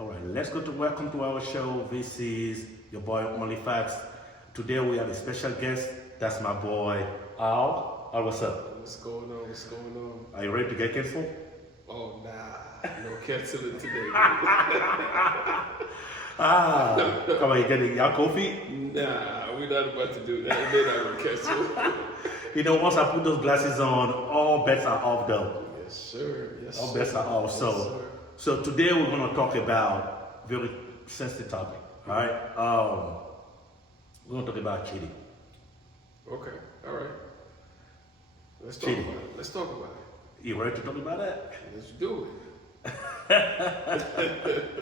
All right, let's go to welcome to our show. This is your boy Only Facts. Today we have a special guest. That's my boy Al. Al, what's up? What's going on? What's going on? Are you ready to get canceled? Oh, nah. No canceling today. Come on, you getting your coffee? Nah, we're not about to do that. They're not going to cancel. You know, once I put those glasses on, all bets are off though. Yes, sir. Yes, All bets are off. So today we're going to talk about a very sensitive topic. All right? We're going to talk about cheating. Okay. All right. Let's talk Cheating. about it. Let's talk about it. You ready to talk about that? Let's do it.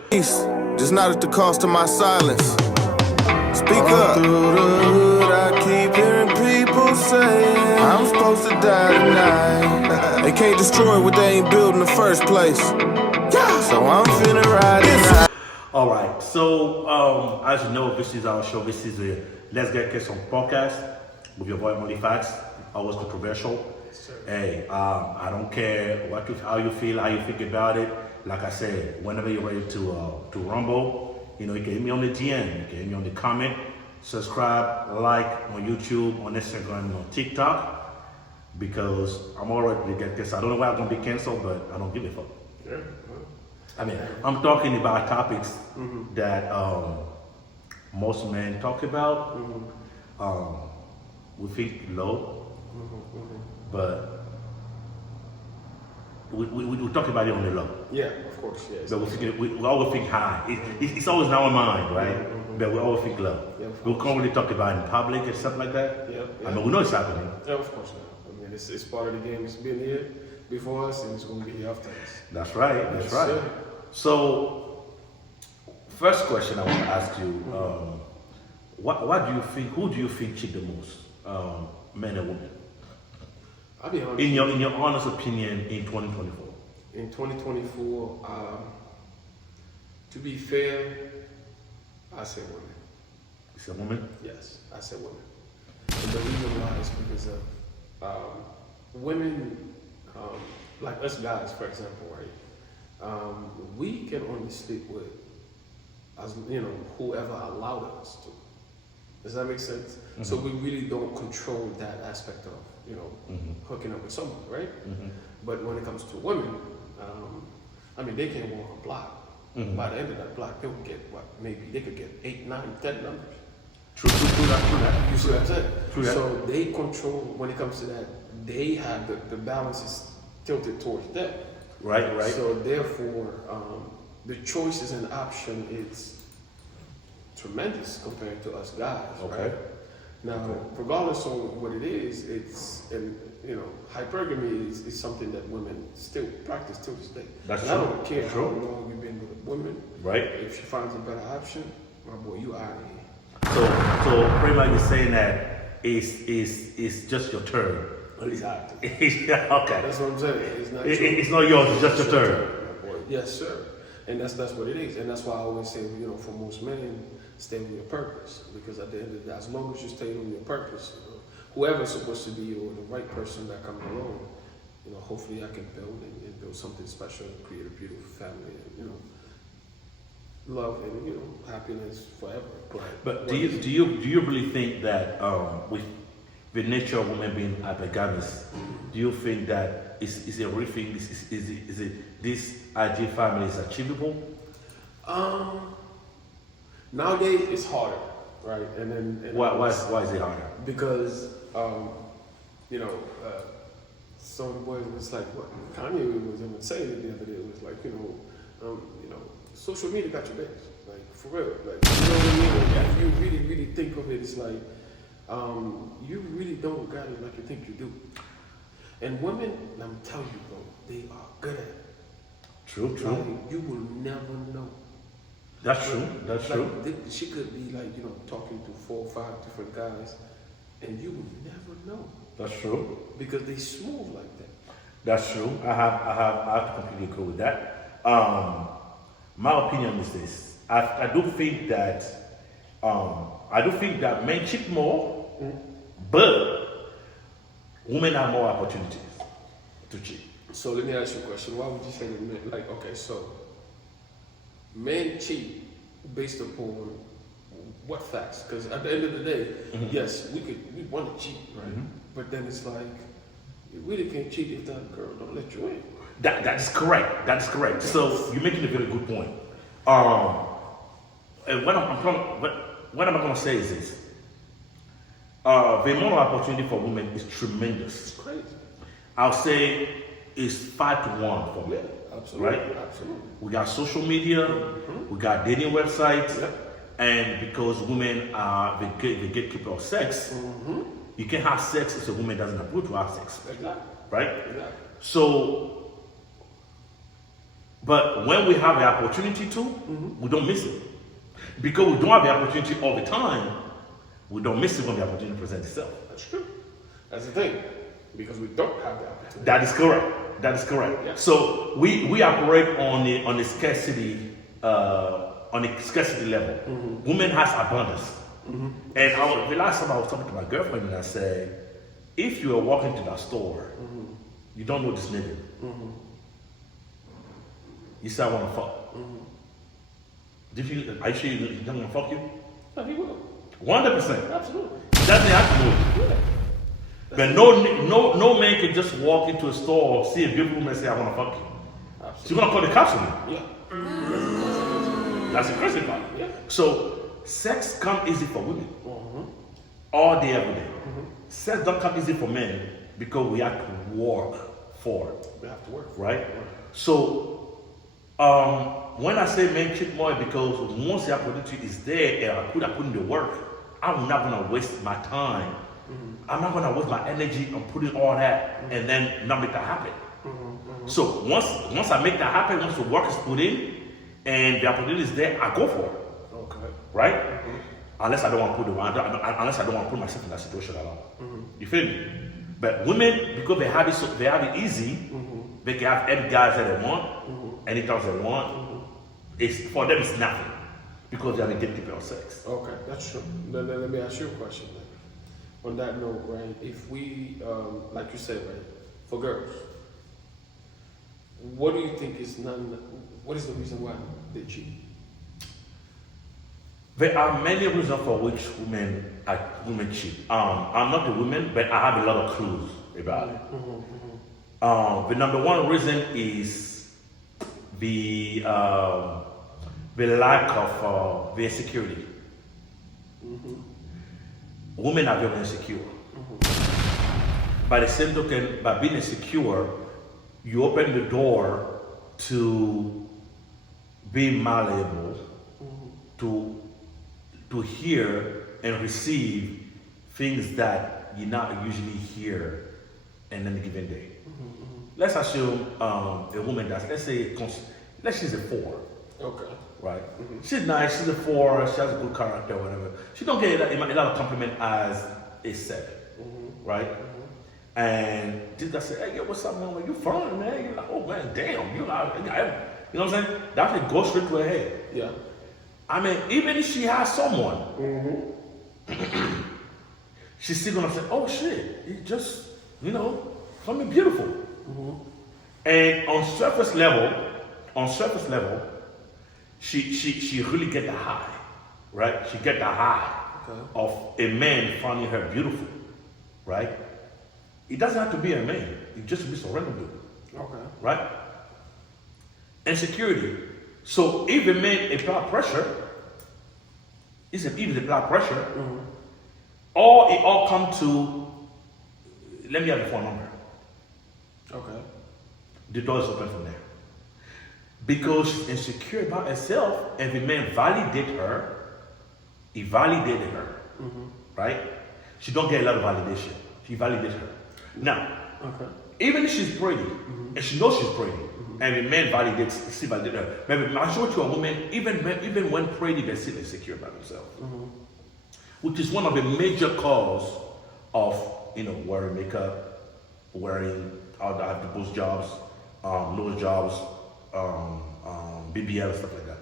Peace, just not at the cost of my silence. Speak up. Through the hood, I keep hearing people say I'm supposed to die tonight. They can't destroy what they ain't built in the first place. So I'm finna ride it. All right. So, as you know, this is our show. This is a Let's Get Kids on podcast with your boy Only Facts. Always controversial. Hey, I don't care how you feel, how you think about it. Like I said, whenever you're ready to rumble, you know, you can hit me on the DM, you can hit me on the comment, subscribe, like on YouTube, on Instagram, on TikTok, because I'm all ready to get this. I don't know why I'm gonna be canceled, but I don't give a fuck. Yeah. I mean, I'm talking about topics that most men talk about. We think low, but we talk about it on the low. Yeah, of course. Yes. But we always think high. It's always in our mind, right? But we always think low. Yeah, of We can't really talk about it in public and stuff like that. Yeah. I mean, we know it's happening. Yeah, of course not. I mean, it's part of the game. It's been here before us, and it's going to be here after us. That's right. That's Yes, right. sir. So, first question I want to ask you: what do you think? Who do you think cheat the most, men and women? I'll be honest. In your honest opinion, in 2024. In 2024, to be fair, I say women. It's a woman. Yes, I say women. And the reason why is because of women, like us guys, for example, right? We can only sleep with, as you know, whoever allowed us to. Does that make sense? So we really don't control that aspect of, you know, hooking up with someone, right? But when it comes to women, I mean, they can walk a block. By the end of that block, they will get what? Maybe they could get 8, 9, 10 numbers. True that. You see what I'm saying? True that. So they control, when it comes to that, they have the balance is tilted towards them. Right. So therefore, the choices and option is tremendous compared to us guys. Okay. Right? Now, regardless of what it is, and you know, hypergamy is something that women still practice till this day. That's and true. I don't care That's how true. long you've been with a woman. Right. If she finds a better option, my boy, you out of here. So pretty much you're saying that it's just your turn. Exactly. Okay. That's what I'm saying. It's not. It's not yours. It's just your turn. my boy. Yes, sir. And that's what it is. And that's why I always say, you know, for most men, stay on your purpose. Because at the end of the day, as long as you stay on your purpose, you know, whoever's supposed to be you or the right person that comes along, you know, hopefully I can build and build something special, create a beautiful family, and, you know, love and, you know, happiness forever. But do you really think that with the nature of women being hypergamous, do you think that is a real thing? Is it this ideal family is achievable? Nowadays it's harder, right? And Why is it harder? Because you know, some of the boys was like what Kanye was even saying it the other day. It was like, you know, social media got your back, like for real. Like, you know what I mean? Like, if you really think of it, it's like you really don't got it like you think you do. And women, I'm telling you, bro, they are good at it. True. Like, you will never know. That's true. That's true. She could be like, you know, talking to 4 or 5 different guys, and you will never know. That's true. Because they smooth like that. That's true. I have to completely agree with that. My opinion is this. I do think that men cheat more, but women have more opportunities to cheat. So let me ask you a question. Why would you say that men, like, okay, so men cheat based upon what facts? Because at the end of the day, yes, we want to cheat, right? But then it's like you really can't cheat if that girl don't let you in. That's correct. That's correct. So you're making a very good point. And what I'm going to say is this. The amount of opportunity for women is tremendous. It's crazy. I'll say it's 5 to 1 for me. Yeah, absolutely. Right? Absolutely. We got social media, we got dating websites, Yeah. and because women are the gatekeeper of sex, you can't have sex if a woman doesn't approve to have sex. Exactly. Right? Exactly. So, but when we have the opportunity to, we don't miss it. Because we don't have the opportunity all the time, we don't miss it when the opportunity presents itself. That's true. That's the thing. Because we don't have that opportunity. That is correct. That is correct. Yeah. So we operate on the scarcity level. Women has abundance. And the last time I was talking to my girlfriend and I said, if you are walking to that store, you don't know this nigga. You say I want to fuck. Are you sure you don't want to fuck you? No, he will. 100%. Absolutely. Doesn't have to move. Yeah. But no man can just walk into a store, see a beautiful woman and say, I want to fuck you. Absolutely. She's going to call the cops on you. Yeah. That's the crazy part. Yeah. So sex comes easy for women. All day, every day. Sex don't come easy for men because we have to work for it. We have to work. Right? So when I say men cheat more, because once the opportunity is there and I put in the work, I'm not gonna waste my time. I'm not gonna waste my energy on putting all that and then not make that happen. So once I make that happen, once the work is put in and the opportunity is there, I go for it. Okay. Right? Unless I don't want to unless I don't want to put myself in that situation at all. You feel me? But women, because they have it easy, they can have any guys that they want, anytime they want. It's for them it's nothing. Because they have a gatekeeper of sex. Okay, that's true. Then let me ask you a question then. On that note, right, if we, like you said, right, for girls, what do you think what is the reason why they cheat? There are many reasons for which women cheat. I'm not a woman, but I have a lot of clues about it. The number one reason is the lack of the insecurity. Women are very insecure. By the same token, by being insecure, you open the door to be malleable, to hear and receive things that you not usually hear in any given day. Let's assume a woman that's, let's she's a 4. Okay. Right? She's nice, she's a 4, she has a good character, whatever. She don't get a lot of compliment as a 7. Right? And just I say, hey, yo, what's up, man? You fun, man. You're like, oh man, damn, you know what I'm saying? That can go straight to her head. Yeah. I mean, even if she has someone, she's still gonna say, oh shit, you just, something beautiful. And on surface level, she really get the high, right? She get the high of a man finding her beautiful, right? It doesn't have to be a man. It just be some random dude. Okay. Right? Insecurity. So if a man apply pressure, if it apply pressure, it all come to, let me have the phone number. Okay. The door is open from there. Because she's insecure about herself, and the man validated her, he validated her, right? She don't get a lot of validation. He validated her. Now, even if she's pretty, and she knows she's pretty, and the man still validates her, but the majority of women, even when pretty, they're still insecure about themselves. Which is one of the major cause of, wearing makeup, wearing other people's jobs, nose jobs, BBL, stuff like that.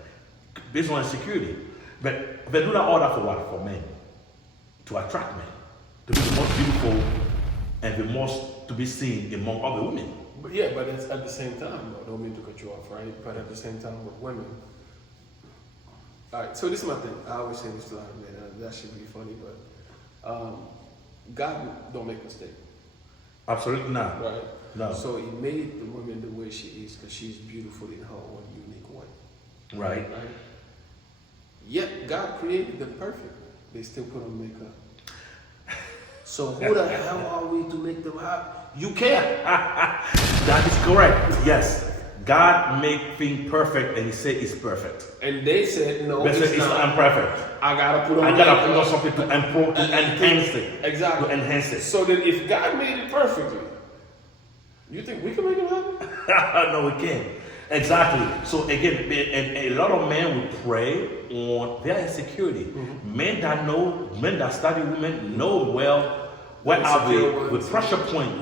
Based on insecurity. But they do that all that for what? For men. To attract men. To be the most beautiful and the most to be seen among other women. But it's at the same time, I don't mean to cut you off, right? But at the same time with women, All right, so this is my thing. I always say this to a lot of men. That should be funny, but God don't make mistakes, Absolutely not. right? No. So He made the woman the way she is because she's beautiful in her own unique way, Right. right? Yet God created them perfect. They still put on makeup. So who the hell are we to make them happy? You can't. That is correct. Yes. God made things perfect and He said it's perfect. And they said no, They said it's it's not. imperfect. I gotta put on. I gotta makeup. put on something to improve, to enhance it. Exactly. To enhance it. So then, if God made it perfectly, you think we can make it happen? No, we can't. Exactly. So again, a lot of men will prey on their insecurity. Men that study women know well what are the pressure point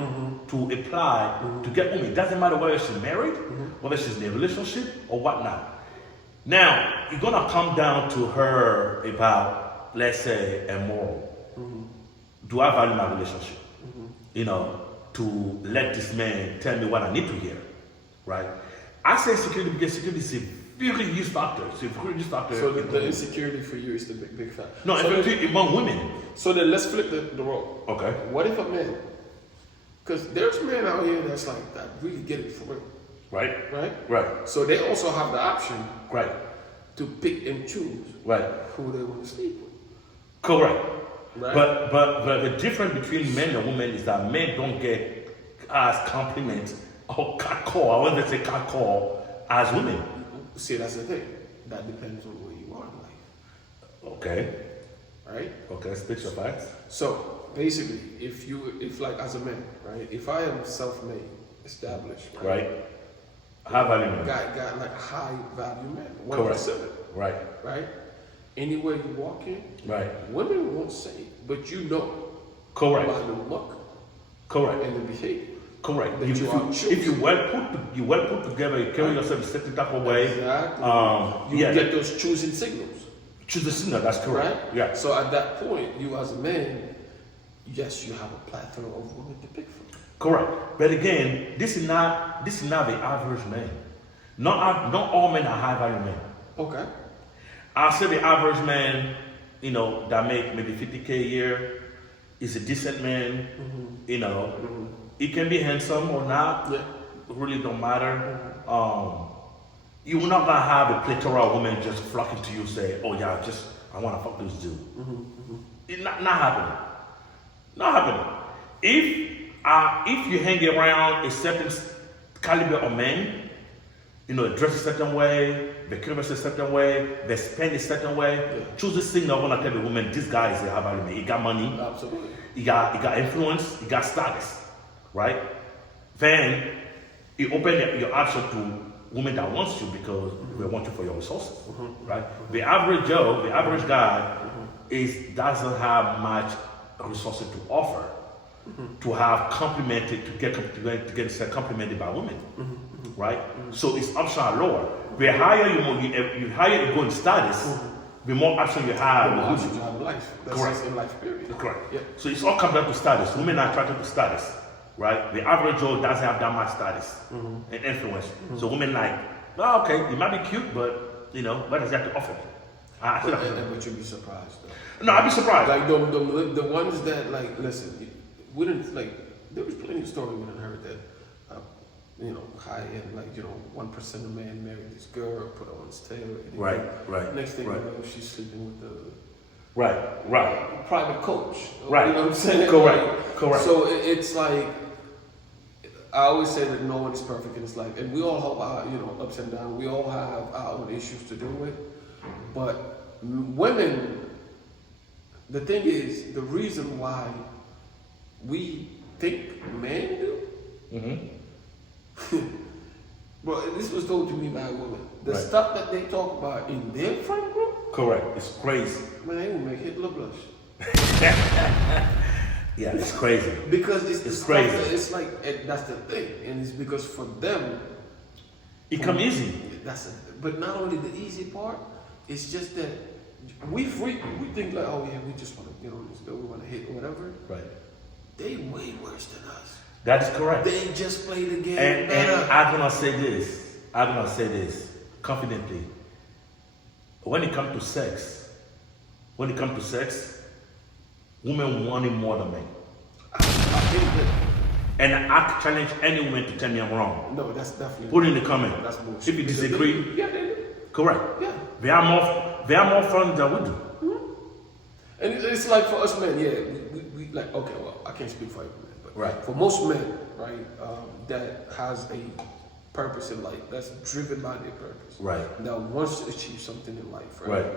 to apply to get women. It doesn't matter whether she's married, whether she's in a relationship or whatnot. Now, it's gonna come down to her about, let's say, a moral. Do I value my relationship? You know, to let this man tell me what I need to hear, right? I say security because security is a very huge factor. It's a very huge factor. So the insecurity for you is the big factor. No, so especially among women. So then let's flip the role. Okay. What if a man? Because there's men out here that's like that really get it for real, Right? right? Right. So they also have the option Right. to pick and choose Right. who they want to sleep with. Correct. Right. But the difference between men and women is that men don't get as compliments or catcall. I want to say catcall as women. See, that's the thing. That depends on where you are in life, Okay. right? Okay. Speak your facts. So basically, if like as a man, right? If I am self-made, established, Right. High value men. got like high value man, Correct. 1%, Right. right? Anywhere you walk in, Right. women won't say it, but you know Correct. by the look Correct. and the behavior. Correct. That If you you, are if choosing. you well put together, you carry yourself a certain type of way. Exactly. You Yeah. get those choosing signals, Choose the signal. That's correct. right? Yeah. So at that point, you as a man, yes, you have a plethora of women to pick from. Correct. But again, this is not the average man. Not all men are high value men. Okay. I'll say the average man, you know, that make maybe 50K a year is a decent man. You know, he can be handsome or not. Yeah. It really don't matter. You're not gonna have a plethora of women just flocking to you, say, "Oh yeah, I want to fuck this dude." It's not happening. Not happening. If you hang around a certain caliber of men, you know, dress a certain way, they carry a certain way, they spend a certain way. Yeah. Choose this thing that wanna tell the woman, this guy is a high value man. He got money, Absolutely. he got influence, he got status, right? Then you open your option to women that wants you because they want you for your resources, right? The average Joe, the average guy, doesn't have much resources to offer to have complimented to get complimented by women, right? So its options are lower. The higher you higher you go in status, the more options you have. The more with options women. you have in life. That's Correct. just in life, period. Correct. Yeah. So it's all comes down to status. Women are attracted to status, right? The average Joe doesn't have that much status and influence. So women like, oh, okay, he might be cute, but you know, what does he have to offer? I feel like, But you'd be surprised though. no, I'd be surprised. Like the ones that like listen, we didn't like. There was plenty of stories we didn't heard that, you know, high end like 1% of man married this girl, put her on his tail. And Right. Next thing right. you know, she's sleeping with the Right. private coach. Right. You know what I'm saying? Correct. Correct. So it's like I always say that no one is perfect in this life, and we all have our ups and downs. We all have our own issues to deal with, but women. The thing is, the reason why we think men do. Bro, this was told to me by a woman. The Right. stuff that they talk about in their friend group, Correct. It's crazy. man, they will make Hitler blush. Yeah, it's crazy. Because it's the It's stuff crazy. that- it's like that's the thing, and it's because for them, It come easy. But not only the easy part, it's just that we think like, oh yeah, we just want to this girl, we want to hit or whatever. Right. They way worse than us. That is correct. They just play the game And better. I'm gonna say this confidently. when it comes to sex, women want it more than men. I think that. And I challenge any woman to tell me I'm wrong. No, that's definitely. Put in the comment. That's bullshit. If you disagree, Yeah, they do. correct. Yeah. They are more fun than we do. And it's like for us men, yeah, we like, okay, well, I can't speak for every man, but Right. for most men, right, that has a purpose in life, that's driven by their purpose. Right. That wants to achieve something in life, right? Right.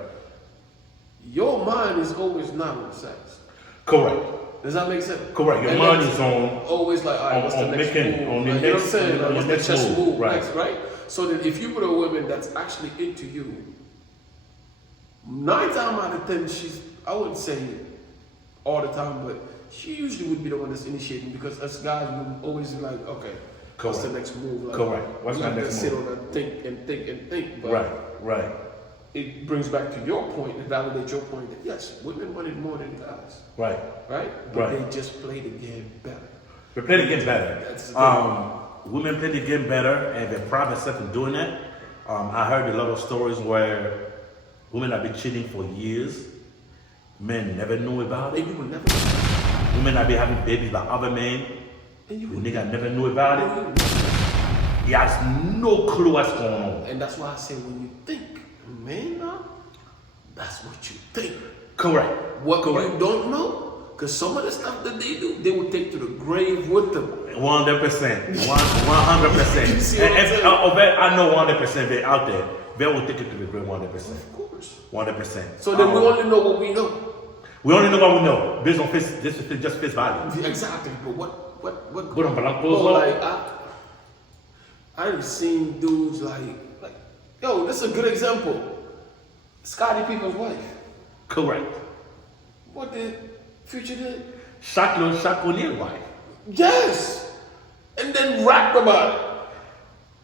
Your mind is always not on sex. Correct. Does that make sense? Correct. Your And mind that's is on always like, all right, what's the on next making- move? on the Like, you know what I'm next- saying? on Like, the what's next the chess move, move right. next, right? So that if you put a woman that's actually into you, 9 times out of 10, I wouldn't say all the time, but she usually would be the one that's initiating, because us guys would always be like, okay, what's the Correct. next move? Like, Correct. What's we my have to next sit move? on and think and think and think. But Right. it brings back to your point and validates your point that yes, women want it more than guys, Right. right? But Right. they just play the game better. We play the game better. That's the thing. Women play the game better, and they're proud of themselves in doing it. I heard a lot of stories where women have been cheating for years. Men never knew about it. And you will never know. Women have been having babies by other men. And you The will nigga never knew about it. He has no clue what's going on. And that's why I say when you think, man, that's what you think. Correct. What Correct. you don't know, because some of the stuff that they do, they will take to the grave with them. 100%. 100%. You see what I'm saying? I know 100% they're out there. They will take it to the grave 100%. Of course. 100%. So then we only know what we know. We only know what we know based on just face value. Exactly, but what Put on blanco. bro, like I've seen dudes like, yo, this is a good example. Scottie Pippen's wife. Correct. What did Future did? Shaq O'Neal wife. Yes. And then rapped about it.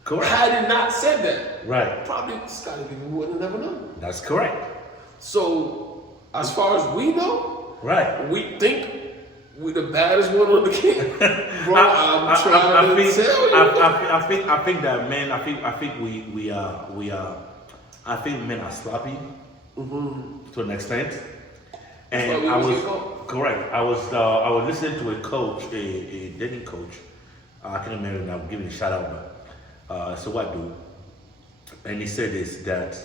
Correct. Had he not said that, Right. probably Scottie Pippen wouldn't have never known. That's correct. So, as far as we know, Right. we think we the baddest one on the game. Bro, I'm trying to tell you. I think that men. I think I think men are sloppy to an extent. That's And why I we was was get correct. I was listening to a coach, a dating coach. I can't remember him. I'm giving a shout out, but it's a white dude, and he said this, that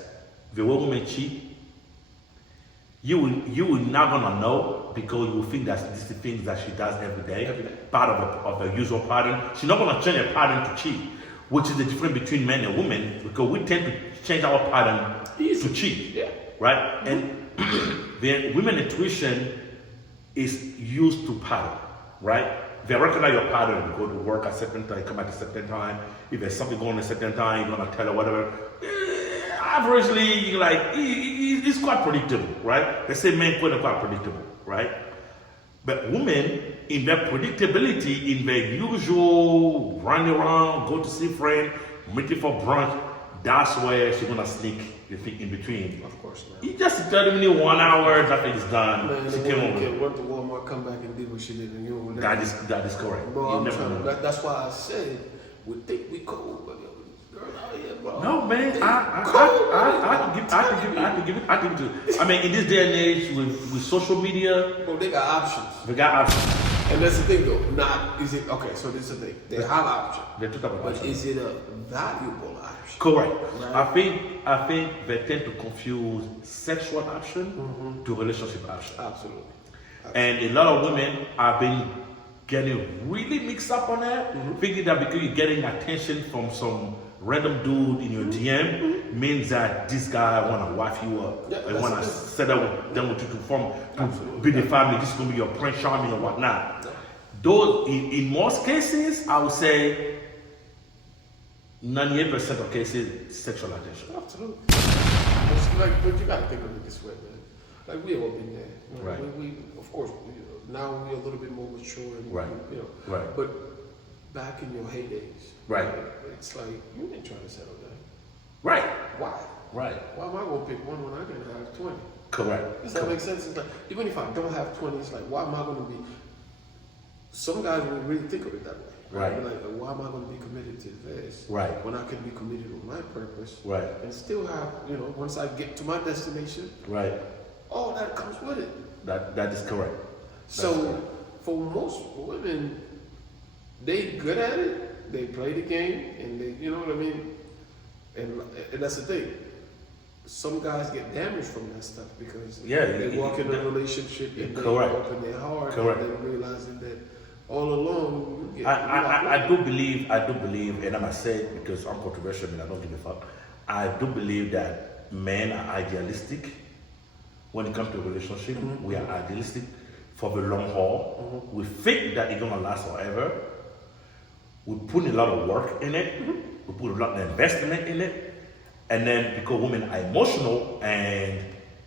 the way women cheat, you will not gonna know, because you will think that this is the things that she does every day. Part of the usual pattern. She's not gonna change her pattern to cheat, which is the difference between men and women, because we tend to change our pattern to cheat. Yeah. Right? And the women intuition is used to pattern, right? They recognize your pattern. You go to work at a certain time, come at a certain time. If there's something going on at a certain time, you're gonna tell her whatever. Averagely, like, it's quite predictable, right? They say men quite predictable, right? But women, in their predictability, in their usual run around, go to see friend, meeting for brunch, that's where she's gonna sneak the thing in between. Of course, man. You just 30 minutes, 1 hour, that thing is done. Man, She the came woman over. can run to Walmart, come back and did what she did, and you know That is correct. Bro, You I'm never trying know. to, that's why I said we think we cold, but yo, these girls out here, bro. No, man, they I have to give it to. I mean, in this day and age, with social media, Bro, they got options. we got options. And that's the thing though, not, is it, okay, so this is the thing. They have options. They took up But options. is it a valuable option? Correct. Right. I think they tend to confuse sexual option to relationship option. Absolutely. And a lot of women have been getting really mixed up on that, thinking that because you're getting attention from some random dude in your DM means that this guy wanna wife you up. Yeah, They that's wanna it. set up with them with you to be the family. This is gonna be your Prince Charming and whatnot. Those in most cases, I would say 98% of cases, sexual attention. Absolutely. It's like, but you gotta think of it this way, man. Like we all been there. You know, Right. we of course, now we're a little bit more mature, and, Right. you know. Right. But back in your heydays, Right. It's like you didn't try to settle down. Right. Why? Right. Why am I gonna pick one when I can have 20? Correct. Does that make sense? It's like even if I don't have 20, it's like why am I gonna be some guys will really think of it that way. Right. They're like, why am I going to be committed to this? Right. When I can be committed with my purpose. Right. And still have, once I get to my destination, Right. all that comes with it. That is correct. So for most women, they good at it. They play the game, and they, you know what I mean. And that's the thing. Some guys get damaged from that stuff because they walk in a relationship and they open their heart and then realizing that all along you get. I do believe, and I must say it because I'm controversial and I don't give a fuck. I do believe that men are idealistic when it comes to a relationship. Mm-hmm. We are idealistic for the long haul. Mm-hmm. We think that it's gonna last forever. We put a lot of work in it. Mm-hmm. We put a lot of investment in it. And then because women are emotional and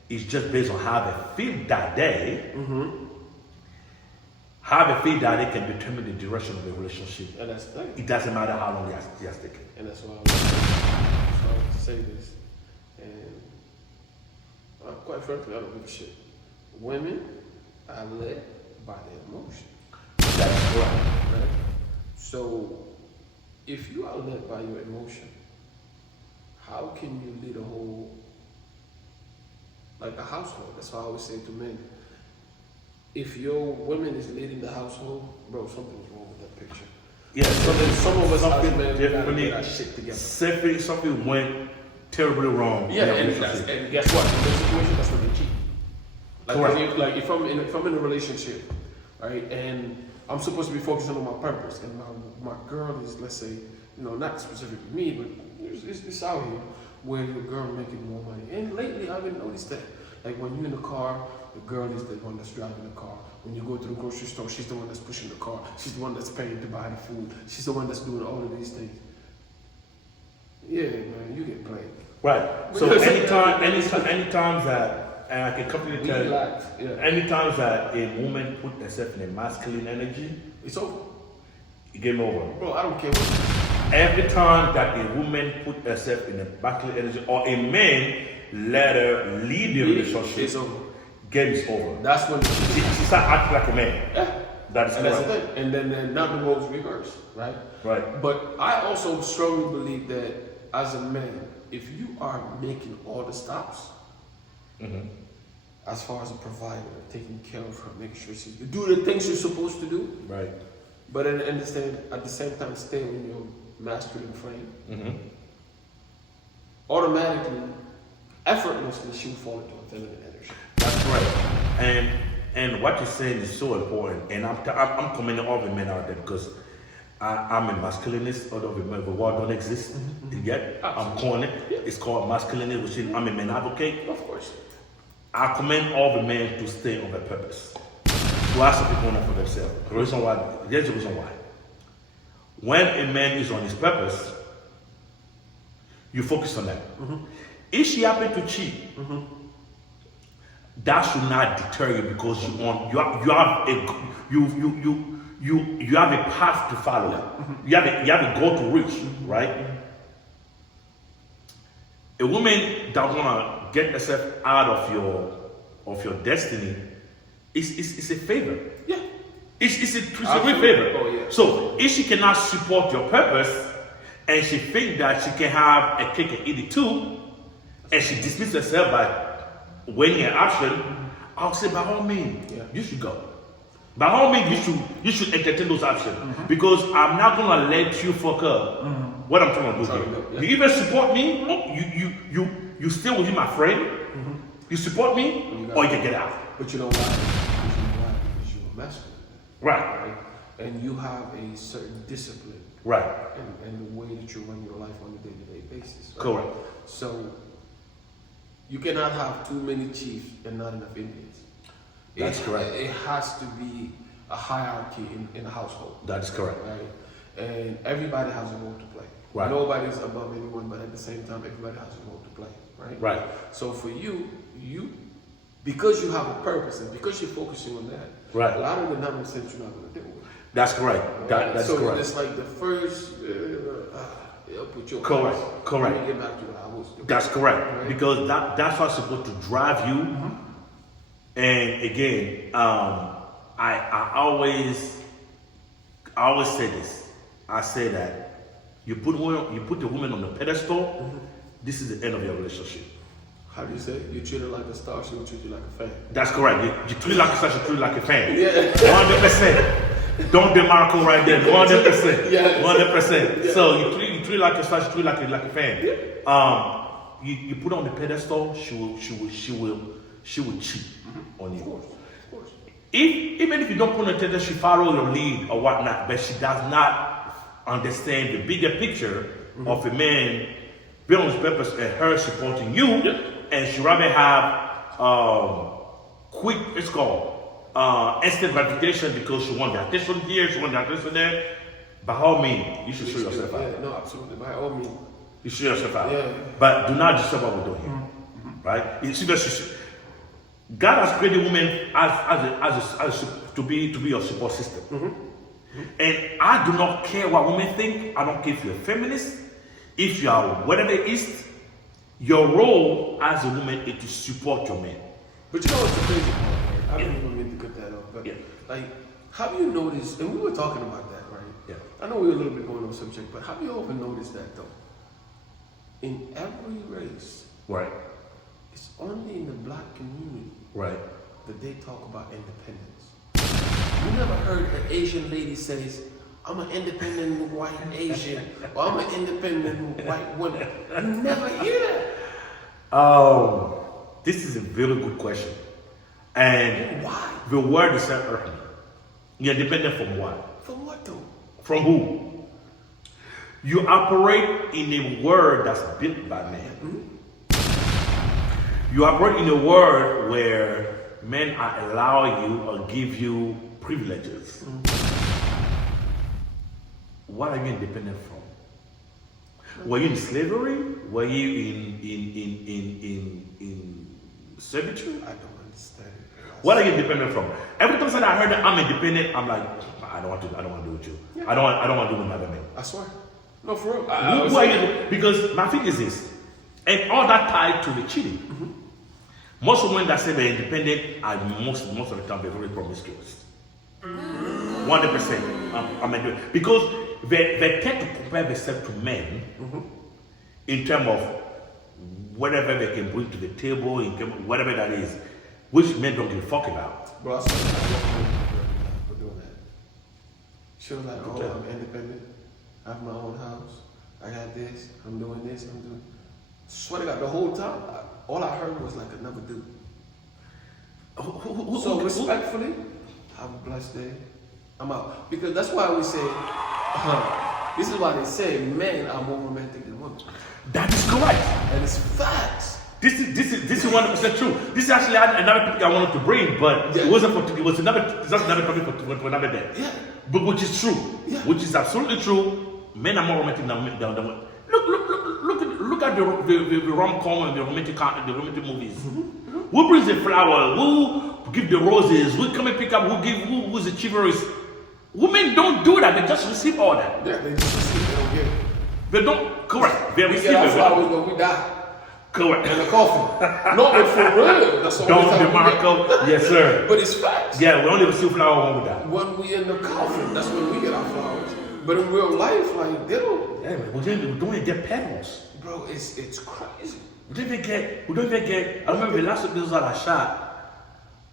it's just based on how they feel that day, how they feel that day can determine the direction of the relationship. And that's the thing. It doesn't matter how long it has taken. And that's why I want to say this. And quite frankly, I don't give a shit. Women are led by their emotion. That's correct. Right? So if you are led by your emotion, how can you lead a whole, like a household? That's why I always say to men, if your woman is leading the household, bro, something's wrong with that picture. Yeah, some of us as men, we gotta definitely get our shit together. Something went terribly wrong. Yeah, and guess what? In this situation, that's when they cheat. Like, if I'm in a relationship, right, and I'm supposed to be focusing on my purpose, and my girl is, let's say, not specifically me, but it's out here where your girl making more money. And lately, I've been noticed that, like when you're in the car, the girl is the one that's driving the car. When you go to the grocery store, she's the one that's pushing the car. She's the one that's paying to buy the food. She's the one that's doing all of these things. Yeah, man, you get played. Right. So anytime that, and I can completely tell you, anytime that a woman put herself in a masculine energy, it's over. Game over. Bro, I don't care what. Every time that a woman put herself in a masculine energy, or a man let her lead the relationship, it's over. Game is over. That's when she start acting like a man. Yeah. That's the thing. And then now the roles reverse, right? Right. But I also strongly believe that as a man, if you are making all the stops, as far as a provider, taking care of her, making sure she do the things you're supposed to do, right? But at the same time, stay in your masculine frame. Automatically, effortlessly, she will fall into a feminine energy. That's right. And what you're saying is so important. And I'm commending all the men out there because I'm a masculinist, although the word don't exist yet. I'm calling it. Yeah. It's called masculinist, which is I'm a man advocate. Of course. I commend all the men to stay on their purpose. To ask the people for themselves. Here's the reason why. When a man is on his purpose, you focus on that. If she happens to cheat, that should not deter you because you have a path to follow. You have a goal to reach, right? A woman that wanna get herself out of your destiny, it's a favor. Yeah. It's a great favor. Oh, yeah. So if she cannot support your purpose and she thinks that she can have a cake and eat it too, and she dismisses herself by weighing her option, I'll say by all means, you should go. By all means, you should entertain those options because I'm not gonna let you fuck up what I'm trying to do here. Yeah. You either support me, you still with my friend. You support me, or you can get out. But you know why? Because you're masculine. Right. And you have a certain discipline. Right. And the way that you run your life on a day-to-day basis. Right? Correct. So you cannot have too many chiefs and not enough Indians. That's correct. It has to be a hierarchy in a household. That is correct. Right? And everybody has a role to play. Right. Nobody's above anyone, but at the same time, everybody has a role to play. Right? Right. So for you, because you have a purpose and because you're focusing on that, right, a lot of the nonsense you're not going to deal with. That's correct. Right? That's so correct. it's like the first, put your correct. Place. Correct. Let me get back to what I was doing. That's correct. Right? Because that's what's supposed to drive you. And again, I always I always say this. I say that you put the woman on the pedestal. This is the end of your relationship. How do you say it? You treat her like a star, she will treat you like a fan. That's correct. You treat her like a star, she treat you like a fan. Yeah. 100%. Don't demarco right there. 100%. Yeah. 100%. Yeah. So you treat like a star, she treat like a fan. Yeah. You put her on the pedestal, she will cheat on you. Of course. Even if you don't put her on the pedestal, she follow your lead or whatnot, but she does not understand the bigger picture of a man built on his purpose and her supporting you, and she rather have quick, it's called instant gratification because she want the attention here, she want the attention there. By all means, you should show yourself out. Yeah, no, absolutely. By all means. You show yourself out. Yeah. But do not disturb what we're doing here. Right? You see, God has created women to be your support system. And I do not care what women think. I don't care if you're a feminist, if you are whatever it is. Your role as a woman is to support your man. But you know what's the crazy part, right? I don't even mean to cut that off, but like, have you noticed, and we were talking about that, right? Yeah. I know we were a little bit going on subject, but have you ever noticed that though? In every race, Right. it's only in the black community Right. that they talk about independence. You never heard an Asian lady says, I'm an independent white Asian, or I'm an independent white woman. You never hear that. This is a very good question. And Why? the word is not earthly. You're dependent from what? From what though? From who? You operate in a world that's built by man. You operate in a world where men are allow you or give you privileges. What are you independent from? Were you in slavery? Were you in servitude? I don't understand it. What are you independent from? Every time that I heard that I'm independent, I'm like, I don't want to do with you. Yeah. I don't want to do with another man. I swear. No, for real. Who are you? Because my thing is this, and all that tied to the cheating. Most women that say they're independent are most of the time they're very promiscuous. 100%. I'm into it. Because they tend to compare themselves to men in terms of whatever they can bring to the table, in terms of whatever that is, which men don't give a fuck about. Bro, I saw for doing that. She was like, oh, Okay. I'm independent. I have my own house. I got this. I'm doing this. I'm doing. Swear to God, the whole time, all I heard was like another dude. So respectfully, have a blessed day. I'm out. Because that's why we say, this is why they say men are more romantic than women. That is correct. And it's facts. This is 100% true. This is actually another topic I wanted to bring, but Yeah. it wasn't for. It was another. That's another topic for another day. Yeah. But which is true. Yeah. Which is absolutely true. Men are more romantic than women. Look at the rom-com and the romantic movies. Who brings the flower? Who give the roses? Who come and pick up? Who's the chivalrous? Women don't do that. They just receive all that. Yeah, they just receive, they don't give. They don't. Correct. They We receive get our it. flowers when we die. Correct. In the coffin. No, but for real. That's the only Don't time we get- demarco. Yes, sir. But it's facts. Yeah, we only receive flower when we die. When we in the coffin, that's when we get our flowers. But in real life, like, they don't. Yeah, man, we don't even get petals. Bro, it's crazy. We don't even get. I remember the last episode that I shot.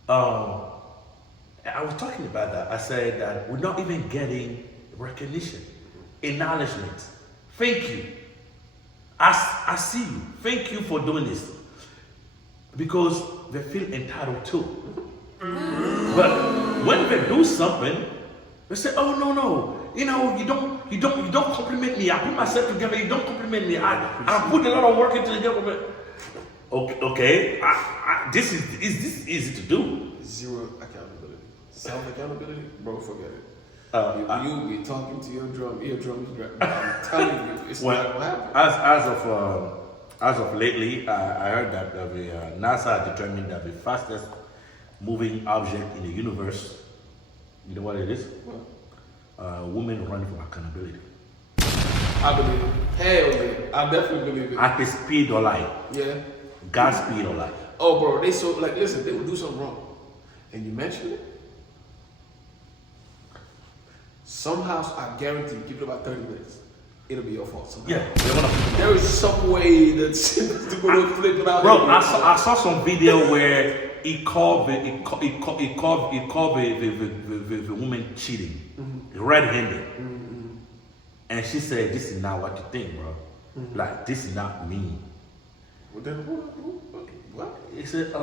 I was talking about that. I said that we're not even getting recognition, acknowledgement. Thank you. I see you. Thank you for doing this. Because they feel entitled to. But when they do something, they say, "Oh no. You know, you don't compliment me. I put myself together. You don't compliment me. I put a lot of work into the government." Okay. This is easy to do. Zero accountability. Self-accountability? Bro, forget it. You be talking to your eardrums, I'm telling you, it's not gonna happen. As of lately, I heard that NASA determined that the fastest moving object in the universe, you know what it is? Women running for accountability. I believe it. Hell yeah. I definitely believe it. At the speed of light. Yeah. God's speed of light. Oh, bro, they so, like, listen, they would do something wrong. And you mention it. some house, I guarantee, give it about 30 minutes, it'll be your fault. Somehow. Yeah, they wanna flip it There is some way that they're gonna flip it out. Bro, I saw some video where he called the woman cheating, red-handed, and she said, "This is not what you think, bro. Like this is not me." Well, then what? He said,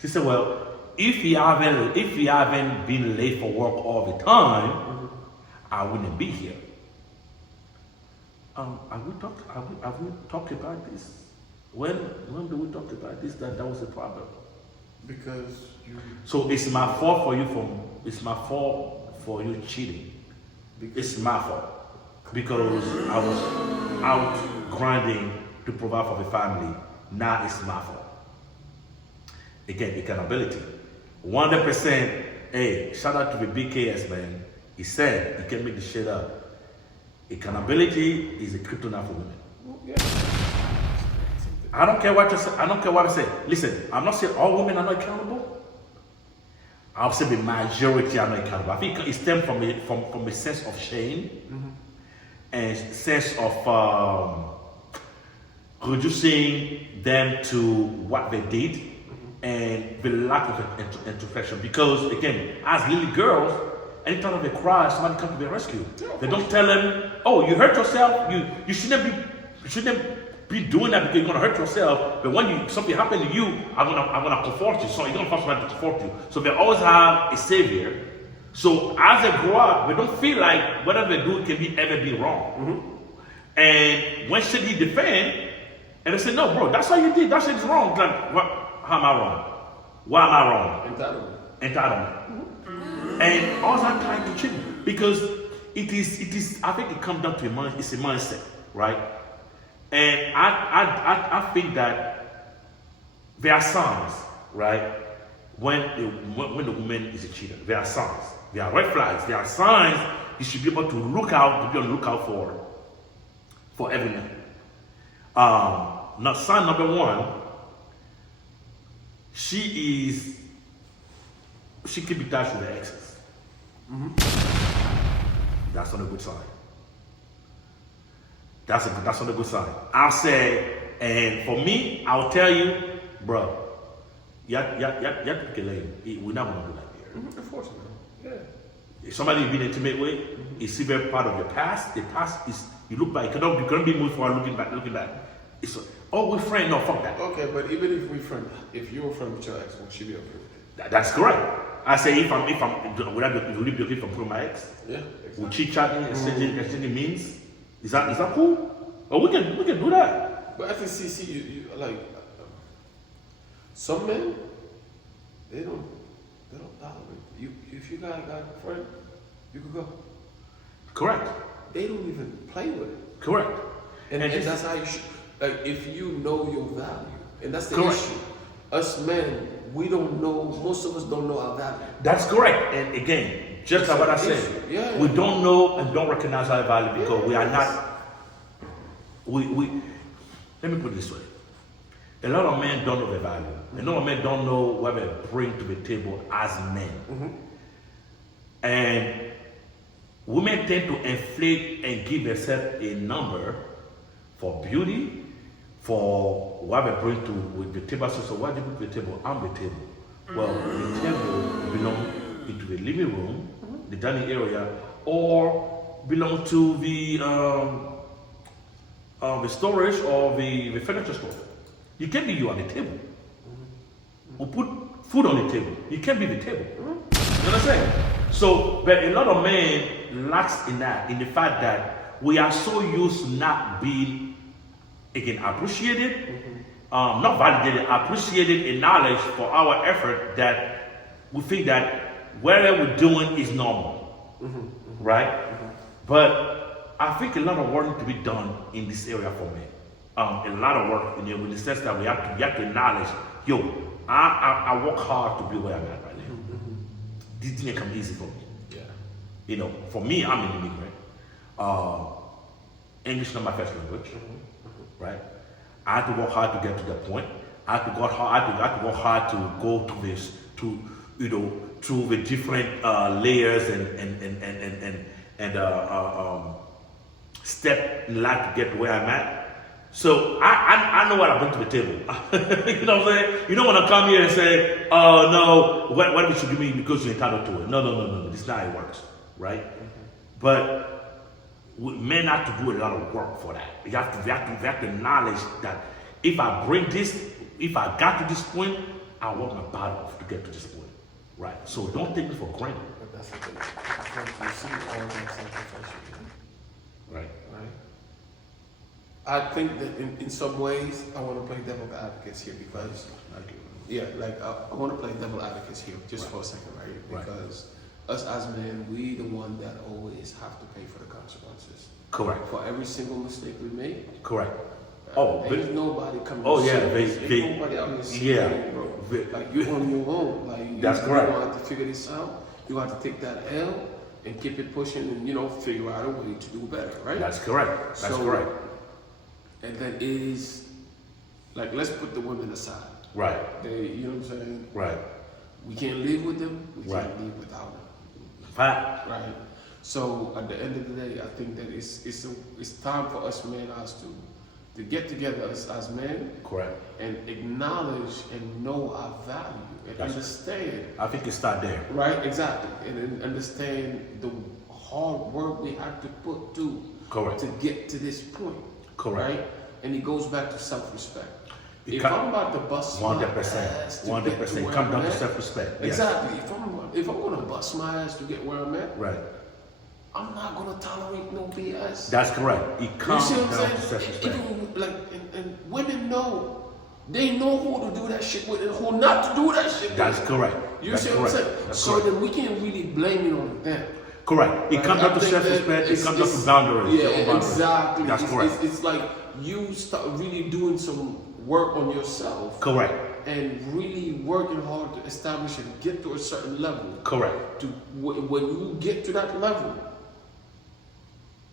She said, "Well, if you haven't been late for work all the time, I wouldn't be here." Have we talked about this? When do we talk about this? That was a problem. Because you. So it's my fault for you cheating. It's my fault because I was out grinding to provide for the family. Now it's my fault. Again, accountability. 100%. Hey, shout out to the BKS man. He said he can make this shit up. Accountability is a kryptonite for women. Yeah. I don't care what you say. I don't care what I say. Listen, I'm not saying all women are not accountable. I'll say the majority are not accountable. I think it stems from a sense of shame and sense of reducing them to what they did and the lack of introspection. Because again, as little girls, anytime they cry, somebody comes to their rescue. They don't tell them, "Oh, you hurt yourself. You shouldn't be doing that because you're gonna hurt yourself." But when something happens to you, I'm gonna comfort you. So you're gonna find somebody to comfort you. So they always have a savior. So as they grow up, they don't feel like whatever they do can ever be wrong. And when should he defend? And they say, "No, bro, that's what you did. That shit is wrong." Like, what? How am I wrong? Why am I wrong? Entitlement. And all that trying to change because it is. I think it comes down to it's a mindset, right? And I think that there are signs, right? When the woman is a cheater, there are signs. There are red flags. There are signs you should be able to look out for every man. Now, sign number one. She can be attached with her exes. That's not a good sign. That's not a good sign. I'll say, and for me, I'll tell you, bro, you have to kill him. We're not gonna do that here. Of course, man. Yeah. If somebody you've been intimate with, is still part of your past. The past is you look back. You cannot be moved forward looking back. It's we're friends. No, fuck that. Okay, but even if we're friends, if you're a friend with your ex, will she be okay with it? That's correct. I say if would you be okay from putting my ex? Yeah. Exactly. With chit chatting, exchanging means. Is that cool? Oh, we can do that. But I can see you like some men, they don't tolerate you. If you got a friend, you could go. Correct. They don't even play with it. Correct. And that's how you should. Like if you know your value, and that's the correct. issue. Us men, we don't know. Most of us don't know our value. That's correct. And again, just like what I said, we don't know and don't recognize our value because we are not. We let me put it this way. A lot of men don't know their value. A lot of men don't know what they bring to the table as men. And women tend to inflate and give themselves a number for beauty, for what they bring to with the table. So what do you bring to the table? I'm the table. Well, the table belongs into the living room, the dining area, or belong to the storage or the furniture store. You can't be you on the table. Or put food on the table. You can't be the table. You understand? So, but a lot of men lacks in that, in the fact that we are so used to not being, again, appreciated, not validated, appreciated, acknowledged for our effort that we think that whatever we're doing is normal, right? But I think a lot of work needs to be done in this area for me. A lot of work in the sense that we have to acknowledge, I work hard to be where I'm at right now. This didn't come easy for me. Yeah. You know, for me, I'm an immigrant. English is not my first language, right? I had to work hard to get to that point. I had to work hard to go to this, through the different layers and step in life to get to where I'm at. So I know what I bring to the table. You know what I'm saying? You don't want to come here and say, oh no, what did you give me because you're entitled to it? No. This is not how it works, right? But men have to do a lot of work for that. You have to acknowledge that if I got to this point, I work my butt off to get to this point, right? So don't take me for granted. But that's the thing. You see all them sacrifices, Right. right? I think that in some ways, I want to play devil advocates here because, I want to play devil advocates here just for a second, right? Because us as men, we the one that always have to pay for the consequences. Correct. For every single mistake we make. Correct. There's nobody coming. Oh yeah, There's nobody out here saving you, bro. Like you're on your own. Like that's correct. You have to figure this out. You have to take that L and keep it pushing, and figure out a way to do better, right? That's correct. That's correct. And that is, like, let's put the women aside. Right. You know what I'm saying? Right. We can't live with them. We Right. can't live without them. Fact. Right. So at the end of the day, I think that it's time for us men to get together as men. Correct. And acknowledge and know our value and understand. I think it start there. Right. Exactly. And understand the hard work we have to put to get to this point. Correct. Right? And it goes back to self-respect. It If I'm about to bust 100%, 100% come down to self-respect. Exactly. If I'm gonna bust my ass to get where I'm at, Right. I'm not gonna tolerate no BS. That's correct. It comes down to self-respect. And women know. They know who to do that shit with and who not to do that shit with. That's correct. You see what I'm saying? So then we can't really blame it on them. Correct. It comes down to self-respect. It comes down to boundaries. Yeah, exactly. That's correct. It's like you start really doing some work on yourself. Correct. And really working hard to establish and get to a certain level. Correct. When you get to that level,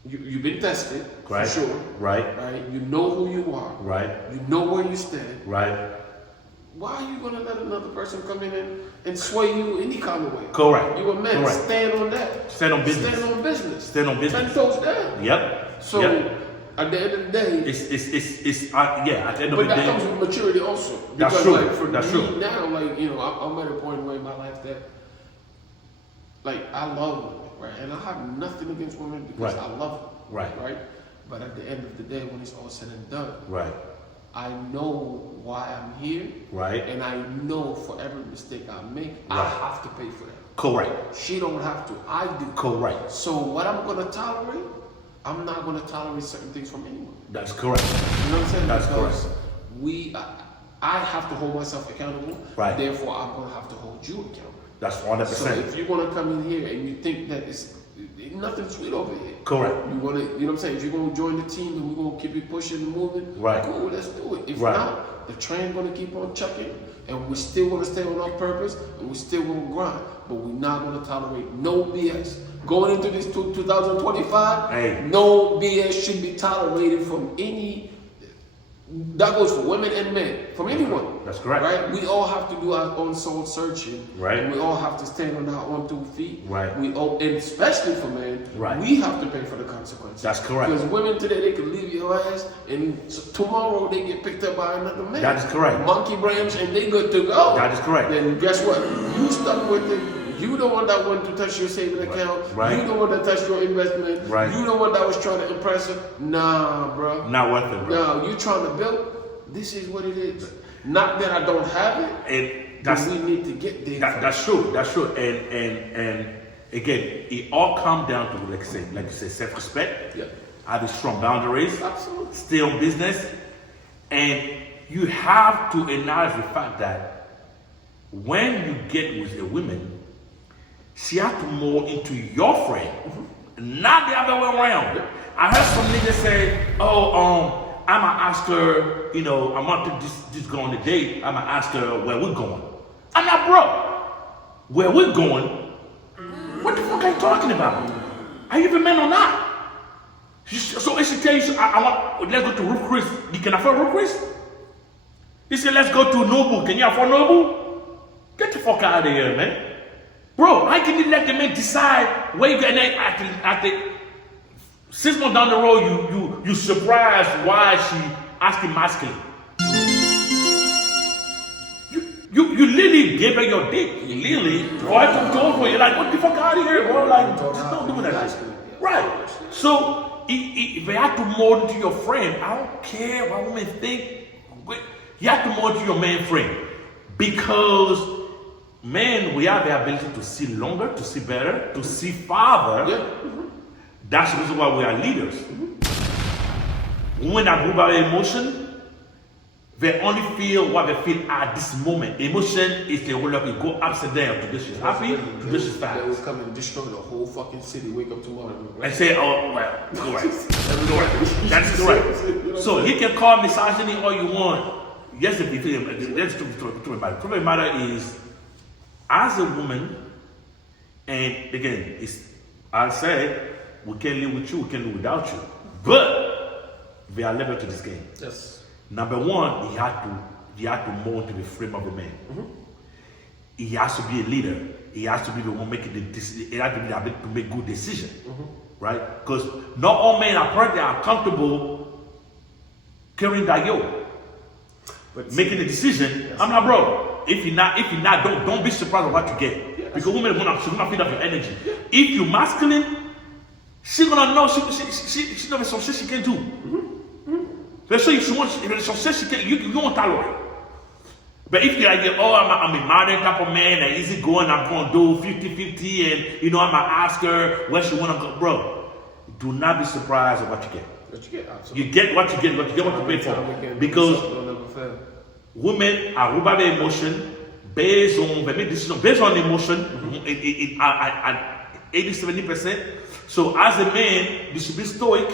you've been tested, right. For sure. Right. Right. You know who you are. Right. You know where you stand. Right. Why are you gonna let another person come in and sway you any kind of way? Correct. You a man. Correct. Stand on that. Stand on business. Stand on business. Stand on business. 10 toes down. Yep. So at the end of the day, it's at the end of but the that day. comes with maturity also. That's Because true. like for That's me true. now, like I'm at a point where in my life that, like I love women, right? And I have nothing against women because Right. I love them, Right. Right. But at the end of the day, when it's all said and done, Right. I know why I'm here, Right. and I know for every mistake I make, I Right. have to pay for that. Correct. She don't have to, I do. Correct. So what I'm gonna tolerate, I'm not gonna tolerate certain things from anyone. That's correct. You know what I'm saying? That's Because correct. I have to hold myself accountable. Right. Therefore, I'm gonna have to hold you accountable. That's So 100%. if you're gonna come in here and you think that it's nothing sweet over here, Correct. you know what I'm saying? If you're gonna join the team and we're gonna keep it pushing and moving, Right. cool, let's do it. If Right. not, the train gonna keep on chucking, and we're still gonna stay on our purpose, and we're still gonna grind. But we're not gonna tolerate no BS. Going into this 2025, Hey. no BS should be tolerated from any. That goes for women and men, from anyone. That's correct. Right? We all have to do our own soul searching. Right. And we all have to stand on our own 2 feet. Right. We all, and especially for men, Right. we have to pay for the consequences. That's correct. Because women today, they can leave your ass, and tomorrow they get picked up by another man. That is correct. Monkey brains, and they good to go. That is correct. Then guess what? You stuck with it. You the one that went to touch your saving account. Right. You the one that touched your investment. Right. You the one that was trying to impress her. Nah, bro. Not worth it, bro. Now you trying to build. This is what it is. Not that I don't have it. And But we need to get there. that's true. That's true. And again, it all comes down to like you say, self-respect. Yeah. Having strong boundaries. Absolutely. Stay on business, and you have to acknowledge the fact that when you get with a woman, she has to more into your friend, not the other way around. I heard some niggas say, "Oh, I'ma ask her, I want to just go on a date. I'ma ask her where we're going." I'm not, bro. Where we're going? What the fuck are you talking about? Are you even man or not? So if she tell you, let's go to Ruth Chris. You can afford Ruth Chris? He said, let's go to Noble. Can you afford Noble? Get the fuck out of here, man. Bro, how can you let the man decide where you get at the 6 months down the road, you surprised why she asking masculine. You literally gave her your dick. You literally, for her to go for you. Like, what the fuck out of here, bro? Like, just don't do that. Right. So, if you have to mold into your friend, I don't care what women think. You have to mold to your man friend. Because men, we have the ability to see longer, to see better, to see farther. Yeah. That's the reason why we are leaders. Women that move by emotion, they only feel what they feel at this moment. Emotion is the roll up, it go ups and down. Today she's happy, today she's They will fast. come and destroy the whole fucking city, wake up tomorrow. And say, oh, well, correct. That's correct. So he can call misogyny all you want. Yes, if you feel, let's talk about it. The truth of the matter is, as a woman, and again, I said, we can't live with you, we can't live without you. But there are levels to this game. Yes. Number one, he had to mold to the frame of a man. He has to be a leader. He has to be the one making the decision. He has to be the ability to make good decisions, right? Because not all men are comfortable carrying that yoke. But Making a decision. Yes. I'm not, bro. If you're not, don't be surprised at what you get. Yes. Because women wanna feed off your energy. If you're masculine, she gonna know she knows some shit she can do. Let's say if there's some shit she can, you won't tolerate. But if you're like, oh, I'm a modern type of man, and easy going, I'm gonna do 50-50, and I'm gonna ask her where she wanna go, bro. Do not be surprised at what you get. What you get, absolutely. You get what you get, what you pay for. Because women are ruled by their emotion, based on they make decisions based on emotion, 80-70%. So as a man, you should be stoic,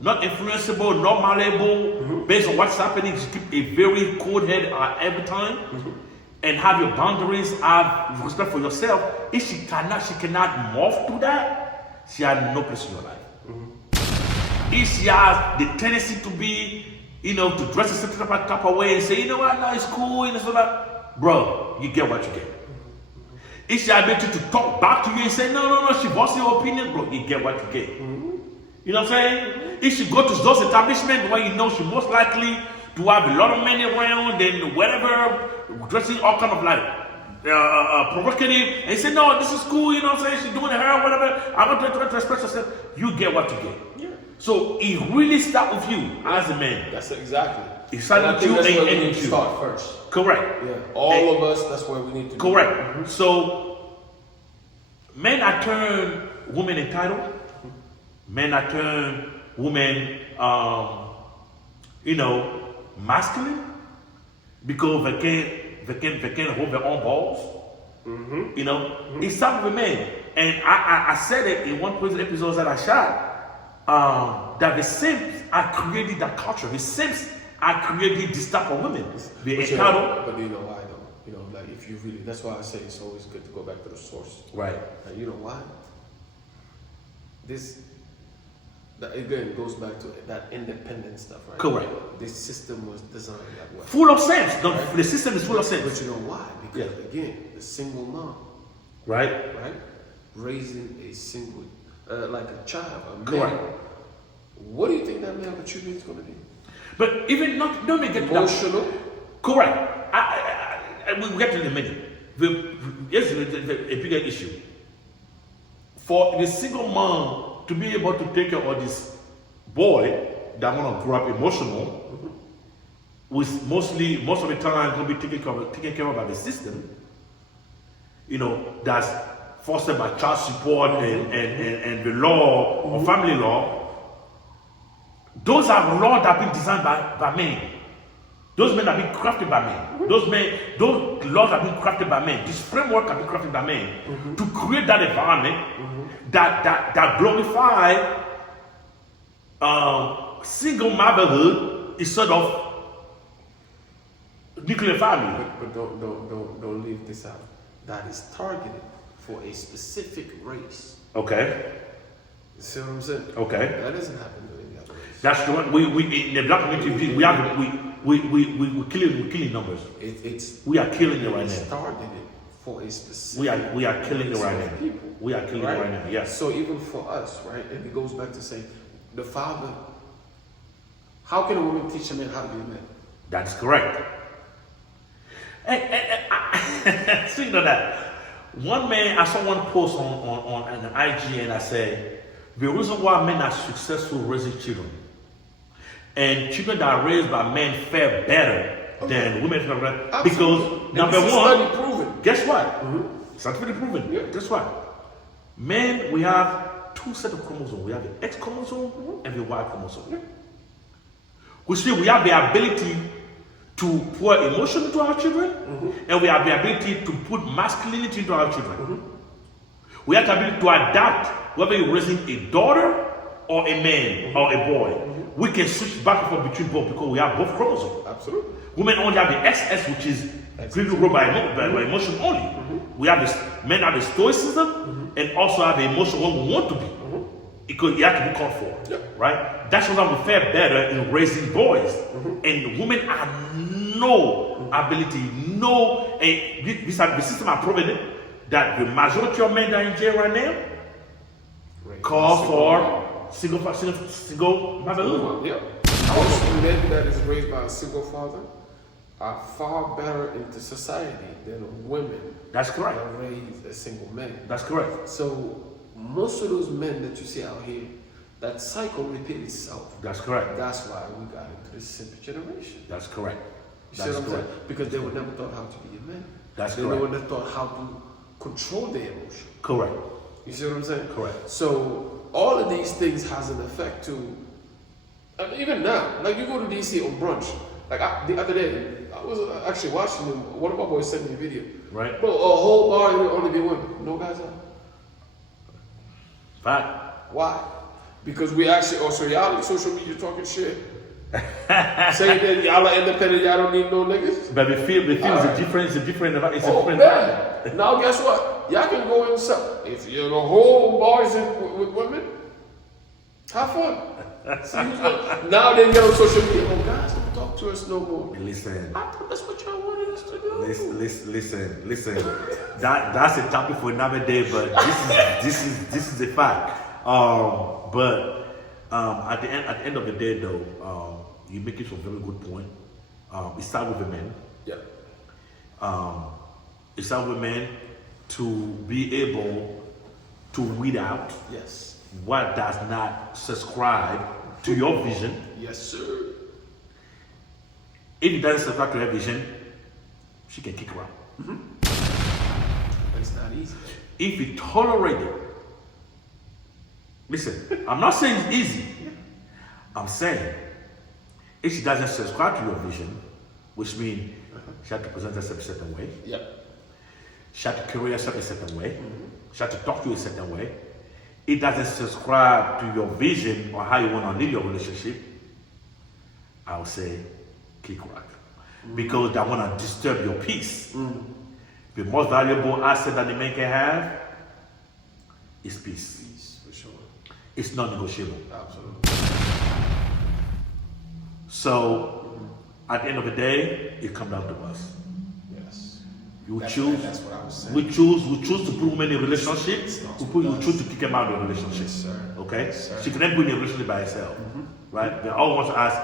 not influenceable, not malleable, based on what's happening. You keep a very cool head every time, and have your boundaries, have respect for yourself. If she cannot morph to that, she has no place in your life. If she has the tendency to be, to dress a certain type of way and say, you know what, no, it's cool, and so that, bro, you get what you get. If she has the ability to talk back to you and say, no, she wants your opinion, bro, you get what you get. You know what I'm saying? If she go to those establishments where she most likely to have a lot of money around and whatever, dressing all kind of like provocative, and say, no, this is cool, you know what I'm saying? She's doing her, whatever. I want her to express herself. You get what you get. Yeah. So it really starts with you as a man. That's exactly. It starts with you that's where we and need to you. start first. Correct. Yeah. All of us, that's where we need to correct. So men are turned women entitled. Men are turned women, masculine because they can't hold their own balls. It's something with men. And I said it in one of the episodes that I shot, that the Sims are creating that culture. The Sims are creating this type of women. They're entitled. But you know why though? Like if you really, that's why I say it's always good to go back to the source. Right. And you know why? That again goes back to that independent stuff, right? Correct. This system was designed that way. Full of sense. Right? The system is full of sense. But you know why? Because again, the single mom, right? Raising a single, like a child, a man. Correct. What do you think that man with you is going to be? But even not, don't make it emotional. Correct. We'll get to it in a minute. Here's a bigger issue. For the single mom to be able to take care of this boy that want to grow up emotional, with most of the time going to be taken care of by the system, that's fostered by child support and the law or family law. Those are laws that have been designed by men. Those men have been crafted by men. Those laws have been crafted by men. This framework has been crafted by men to create that environment that glorify single motherhood instead of nuclear family. But don't leave this out. That is targeted for a specific race. Okay. You see what I'm saying? Okay. That doesn't happen to any other race. That's the one. We in the black community we're killing numbers. It's we are killing it right It's now. targeted for a specific. We are killing it right now. People, We are killing it right now. Yes. So even for us, right, and it goes back to saying, the father. How can a woman teach a man how to be a man? That's correct. And speaking of that, one man, I saw one post on an IG, and I said, the reason why men are successful raising children, and children that are raised by men fare better than women fare better, because number one, proven. guess what? Scientifically proven. Yeah. Guess what? Men, we have two sets of chromosomes. We have the X chromosome and the Y chromosome. Yeah. Which means we have the ability to pour emotion into our children, and we have the ability to put masculinity into our children. We have the ability to adapt, whether you're raising a daughter or a man or a boy. We can switch back and forth between both because we have both chromosomes. Absolutely. Women only have the XX, which is driven by emotion only. We have this, men have the stoicism and also have the emotion when we want to be. Because you have to be called for, right? That's why we fare better in raising boys. And women have no ability, the system has proven it, that the majority of men that are in jail right now call for single motherhood. Yeah. Most men that is raised by a single father are far better into society than women That's correct. that raise a single man. That's correct. So most of those men that you see out here, that cycle repeats itself. That's correct. That's why we got into this simple generation. That's correct. You see That's what I'm correct. saying? Because they were never taught how to be a man. That's they correct. were never taught how to control their emotion. Correct. You see what I'm saying? Correct. So all of these things has an effect to, and even now, like you go to DC on brunch. Like the other day, I was actually watching them. One of my boys sent me a video. Right. Bro, a whole bar would only be women. No guys out. Fact. Why? Because we actually also y'all social media talking shit. Saying that y'all are independent, y'all don't need no niggas. But the feel is a different, it's a different man. Now guess what? Y'all can go and sell. If you're the whole bars with women, have fun. See who's gonna, now they get on social media. Oh guys, don't talk to us no more. Listen. I thought that's what y'all wanted us to do. Listen. That's a topic for another day, but this is a fact. At the end of the day, though, you make it a very good point. It starts with the men. Yeah. It starts with men to be able to weed out Yes. what does not subscribe to your vision. Yes, sir. If it doesn't subscribe to her vision, she can kick around. But it's not easy. If you tolerate it, listen, I'm not saying it's easy. I'm saying if she doesn't subscribe to your vision, which means she has to present herself a certain way, Yep. she has to carry herself a certain way, she has to talk to you a certain way, it doesn't subscribe to your vision or how you want to live your relationship, I would say kick rock. Because they want to disturb your peace. The most valuable asset that the man can have is peace. Peace, for sure. It's not negotiable. Absolutely. So, at the end of the day, it comes down to us. Yes. You That's what I was saying. we choose to put women in a relationship, we choose to kick them out of the relationship. Yes, sir. Okay? Yes, sir. She can then be in a relationship by herself. Right? They all want to ask,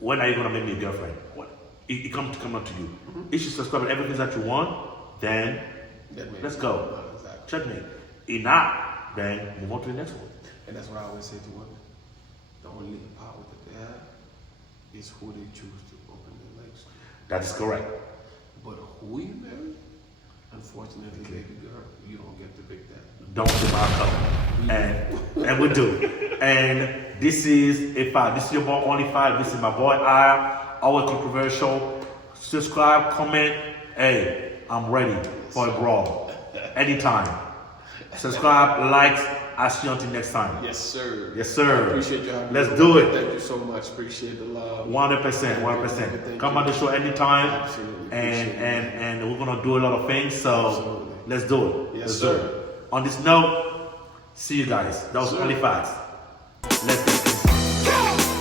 when are you going to make me a girlfriend? It comes up to you. If she subscribes to everything that you want, then let's go. Exactly. Checkmate. If not, then move on to the next one. And that's what I always say to women. The only power that they have is who they choose to open their legs to. That is correct. But who you marry, unfortunately, baby girl, you don't get to pick that. Don't give our cup. And we do. And this is a fact. This is your boy Only Five. This is my boy always controversial. Subscribe, comment. Hey, I'm ready for a brawl. Anytime. Subscribe, like. I'll see you until next time. Yes, sir. Yes, sir. I appreciate you having me. Let's do it. Thank you so much. Appreciate the love. 100%. Come on the show anytime. Absolutely. And we're gonna do a lot of things. So Absolutely. let's do it. Yes, Let's sir. do it. On this note, see you guys. That was Sir. Only Facts. Let's do it.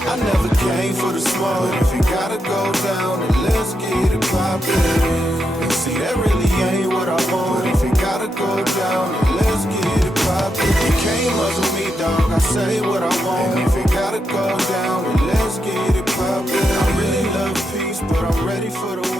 I never came for the smoke, but if you gotta go down, then let's get it poppin'. And see, that really ready for the